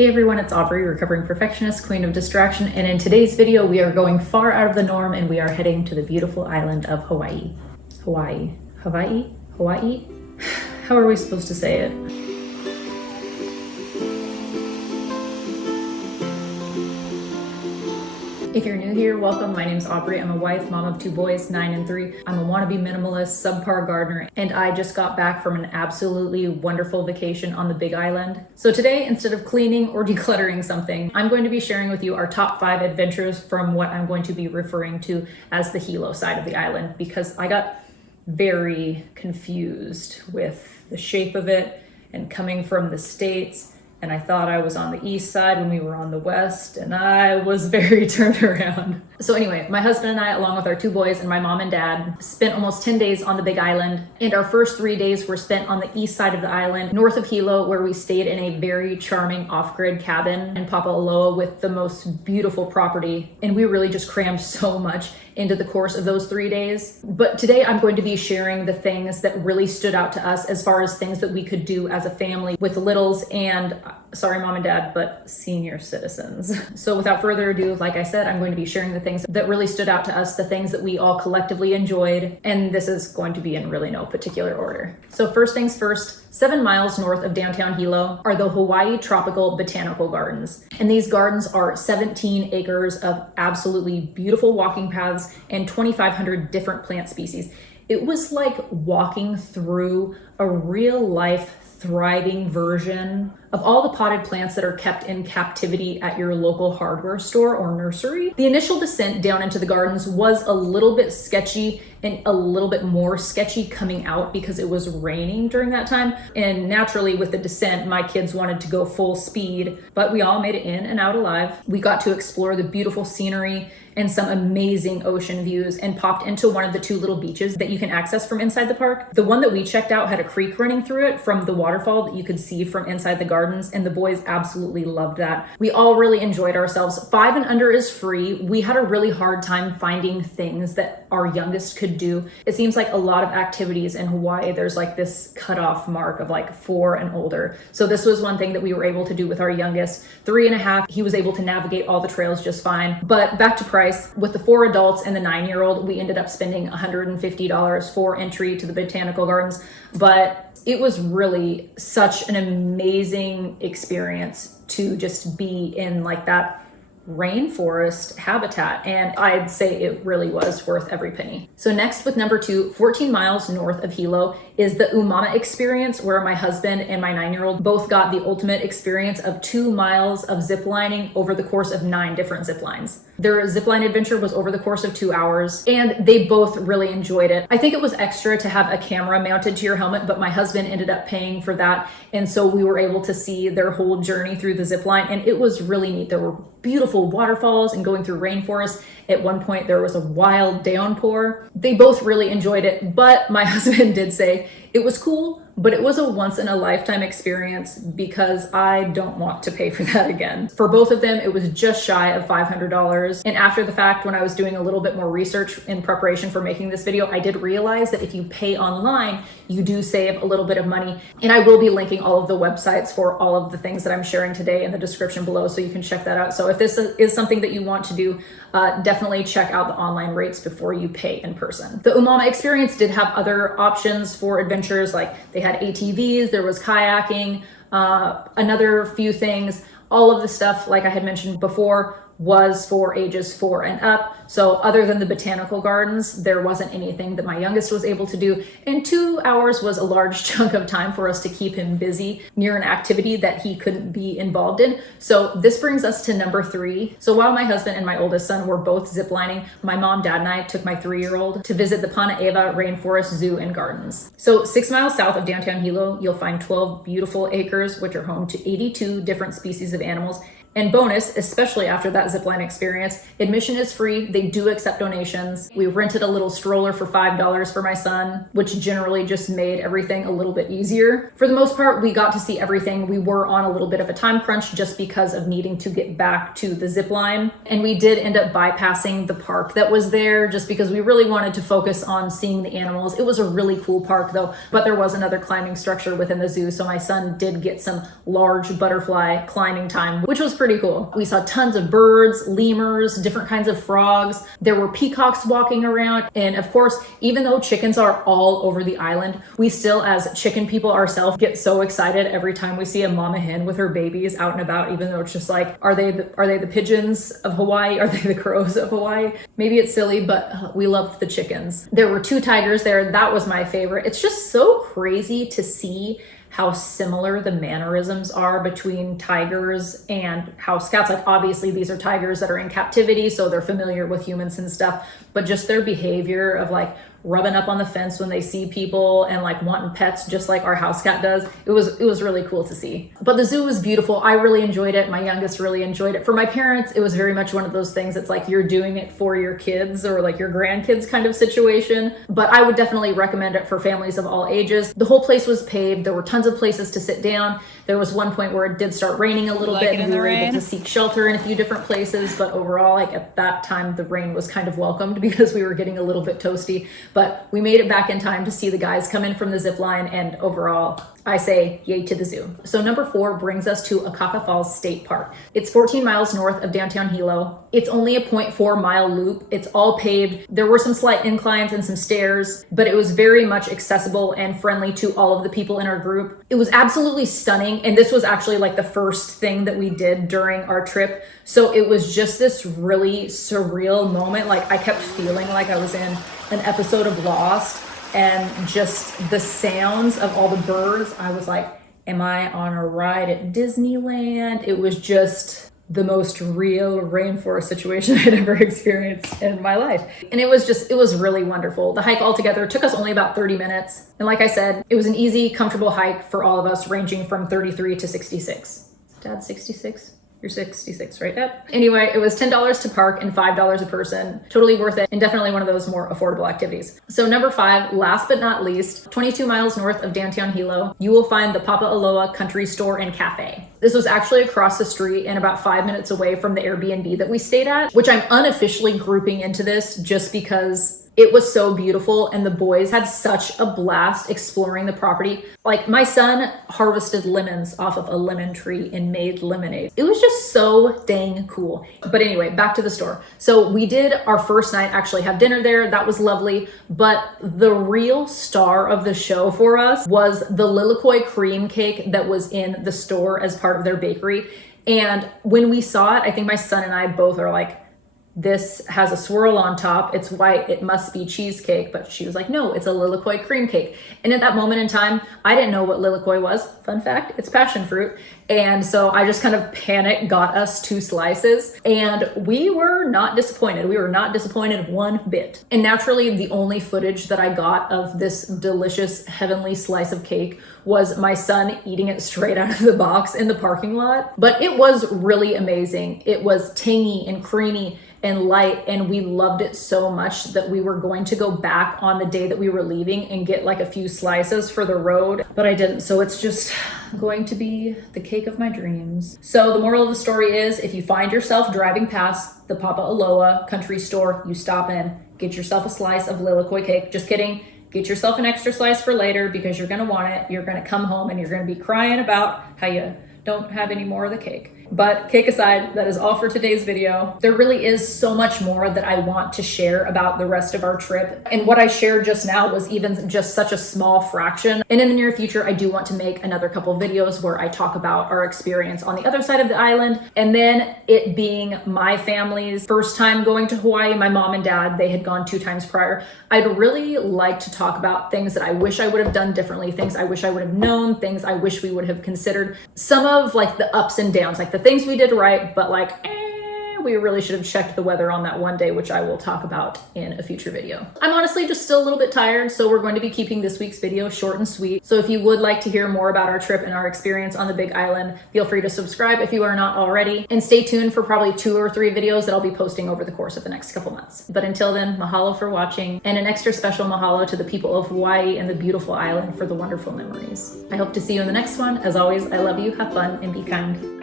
Hey everyone, it's Aubrey, recovering perfectionist, queen of distraction, and in today's video we are going far out of the norm and we are heading to the beautiful island of Hawaii. Hawaii? How are we supposed to say it? If you're new here, welcome. My name's Aubrey. I'm a wife, mom of 2 boys, 9 and 3. I'm a wannabe minimalist, subpar gardener, and I just got back from an absolutely wonderful vacation on the Big Island. So today, instead of cleaning or decluttering something, I'm going to be sharing with you our top 5 adventures from what I'm going to be referring to as the Hilo side of the island, because I got very confused with the shape of it and coming from the States. And I thought I was on the east side when we were on the west, and I was very turned around. So anyway, my husband and I, along with our 2 boys and my mom and dad, spent almost 10 days on the Big Island. And our first 3 days were spent on the east side of the island, north of Hilo, where we stayed in a very charming off-grid cabin in Pāpaʻaloa with the most beautiful property. And we really just crammed so much into the course of those 3 days. But today I'm going to be sharing the things that really stood out to us as far as things that we could do as a family with littles and, sorry mom and dad, but senior citizens. So without further ado, like I said, I'm going to be sharing the things that really stood out to us, the things that we all collectively enjoyed, and this is going to be in really no particular order. So first things first, 7 miles north of downtown Hilo are the Hawaii Tropical Botanical Gardens. And these gardens are 17 acres of absolutely beautiful walking paths and 2,500 different plant species. It was like walking through a real life thriving version of all the potted plants that are kept in captivity at your local hardware store or nursery. The initial descent down into the gardens was a little bit sketchy and a little bit more sketchy coming out because it was raining during that time. And naturally with the descent, my kids wanted to go full speed, but we all made it in and out alive. We got to explore the beautiful scenery and some amazing ocean views and popped into one of the 2 little beaches that you can access from inside the park. The one that we checked out had a creek running through it from the waterfall that you could see from inside the gardens, and the boys absolutely loved that. We all really enjoyed ourselves. 5 and under is free. We had a really hard time finding things that our youngest could do. It seems like a lot of activities in Hawaii, there's like this cutoff mark of like 4 and older. So this was one thing that we were able to do with our youngest. 3 and a half, he was able to navigate all the trails just fine. But back to price, with the 4 adults and the 9-year-old, we ended up spending $150 for entry to the botanical gardens. But it was really such an amazing experience to just be in like that rainforest habitat, and I'd say it really was worth every penny. So next, with number 2, 14 miles north of Hilo is the Umauma experience, where my husband and my 9-year-old both got the ultimate experience of 2 miles of ziplining over the course of 9 different zip lines. Their zipline adventure was over the course of 2 hours, and they both really enjoyed it. I think it was extra to have a camera mounted to your helmet, but my husband ended up paying for that, and so we were able to see their whole journey through the zipline, and it was really neat. There were beautiful waterfalls and going through rainforest. At one point there was a wild downpour. They both really enjoyed it, but my husband did say it was cool, but it was a once in a lifetime experience because I don't want to pay for that again. For both of them, it was just shy of $500. And after the fact, when I was doing a little bit more research in preparation for making this video, I did realize that if you pay online, you do save a little bit of money. And I will be linking all of the websites for all of the things that I'm sharing today in the description below, so you can check that out. So if this is something that you want to do, definitely check out the online rates before you pay in person. The Umauma experience did have other options for adventures, like they had ATVs, there was kayaking, another few things. All of the stuff, like I had mentioned before, was for ages 4 and up. So other than the botanical gardens, there wasn't anything that my youngest was able to do. And 2 hours was a large chunk of time for us to keep him busy near an activity that he couldn't be involved in. So this brings us to number 3. So while my husband and my oldest son were both ziplining, my mom, dad, and I took my 3-year-old to visit the Pana Eva Rainforest Zoo and Gardens. So 6 miles south of downtown Hilo, you'll find 12 beautiful acres, which are home to 82 different species of animals And bonus, especially after that zipline experience, admission is free. They do accept donations. We rented a little stroller for $5 for my son, which generally just made everything a little bit easier. For the most part, we got to see everything. We were on a little bit of a time crunch just because of needing to get back to the zipline. And we did end up bypassing the park that was there just because we really wanted to focus on seeing the animals. It was a really cool park though, but there was another climbing structure within the zoo. So my son did get some large butterfly climbing time, which was pretty cool. We saw tons of birds, lemurs, different kinds of frogs. There were peacocks walking around. And of course, even though chickens are all over the island, we still, as chicken people ourselves, get so excited every time we see a mama hen with her babies out and about, even though it's just like, are they the pigeons of Hawaii? Are they the crows of Hawaii? Maybe it's silly, but we loved the chickens. There were 2 tigers there. That was my favorite. It's just so crazy to see how similar the mannerisms are between tigers and house cats. Like obviously these are tigers that are in captivity, so they're familiar with humans and stuff, but just their behavior of like rubbing up on the fence when they see people and like wanting pets just like our house cat does. It was really cool to see. But the zoo was beautiful. I really enjoyed it. My youngest really enjoyed it. For my parents, it was very much one of those things. It's like you're doing it for your kids or like your grandkids kind of situation. But I would definitely recommend it for families of all ages. The whole place was paved. There were tons of places to sit down. There was one point where it did start raining a little bit and we were able to seek shelter in a few different places. But overall, like at that time, the rain was kind of welcomed because we were getting a little bit toasty. But we made it back in time to see the guys come in from the zip line, and overall, I say yay to the zoo. So number 4 brings us to Akaka Falls State Park. It's 14 miles north of downtown Hilo. It's only a 0.4 mile loop. It's all paved. There were some slight inclines and some stairs, but it was very much accessible and friendly to all of the people in our group. It was absolutely stunning, and this was actually like the first thing that we did during our trip. So it was just this really surreal moment. Like I kept feeling like I was in an episode of Lost, and just the sounds of all the birds, I was like, am I on a ride at Disneyland? It was just the most real rainforest situation I'd ever experienced in my life. And it was really wonderful. The hike altogether took us only about 30 minutes. And like I said, it was an easy, comfortable hike for all of us, ranging from 33 to 66. Dad, 66? You're 66, right, Dad? Anyway, it was $10 to park and $5 a person. Totally worth it, and definitely one of those more affordable activities. So number 5, last but not least, 22 miles north of downtown Hilo, you will find the Pāpaʻaloa Country Store and Cafe. This was actually across the street and about 5 minutes away from the Airbnb that we stayed at, which I'm unofficially grouping into this just because it was so beautiful and the boys had such a blast exploring the property. Like my son harvested lemons off of a lemon tree and made lemonade. It was just so dang cool. But anyway, back to the store. So we did our first night actually have dinner there. That was lovely. But the real star of the show for us was the Lilikoi cream cake that was in the store as part of their bakery. And when we saw it, I think my son and I both are like, this has a swirl on top. It's white. It must be cheesecake. But she was like, no, it's a Lilikoi cream cake. And at that moment in time, I didn't know what Lilikoi was. Fun fact, it's passion fruit. And so I just kind of panicked, got us 2 slices, and we were not disappointed. We were not disappointed one bit. And naturally, the only footage that I got of this delicious heavenly slice of cake was my son eating it straight out of the box in the parking lot. But it was really amazing. It was tangy and creamy and light, and we loved it so much that we were going to go back on the day that we were leaving and get like a few slices for the road, but I didn't. So it's just going to be the cake of my dreams. So the moral of the story is, if you find yourself driving past the Pāpaʻaloa Country Store, you stop in, get yourself a slice of Lilikoi cake. Just kidding. Get yourself an extra slice for later because you're going to want it. You're going to come home and you're going to be crying about how you don't have any more of the cake. But cake aside, that is all for today's video. There really is so much more that I want to share about the rest of our trip. And what I shared just now was even just such a small fraction. And in the near future, I do want to make another couple videos where I talk about our experience on the other side of the island. And then it being my family's first time going to Hawaii, my mom and dad, they had gone 2 times prior. I'd really like to talk about things that I wish I would have done differently, things I wish I would have known, things I wish we would have considered. Some of like the ups and downs, like the things we did right, but like, we really should have checked the weather on that one day, which I will talk about in a future video. I'm honestly just still a little bit tired, so we're going to be keeping this week's video short and sweet. So if you would like to hear more about our trip and our experience on the Big Island, feel free to subscribe if you are not already, and stay tuned for probably 2 or 3 videos that I'll be posting over the course of the next couple months. But until then, mahalo for watching, and an extra special mahalo to the people of Hawaii and the beautiful island for the wonderful memories. I hope to see you in the next one. As always, I love you, have fun, and be kind.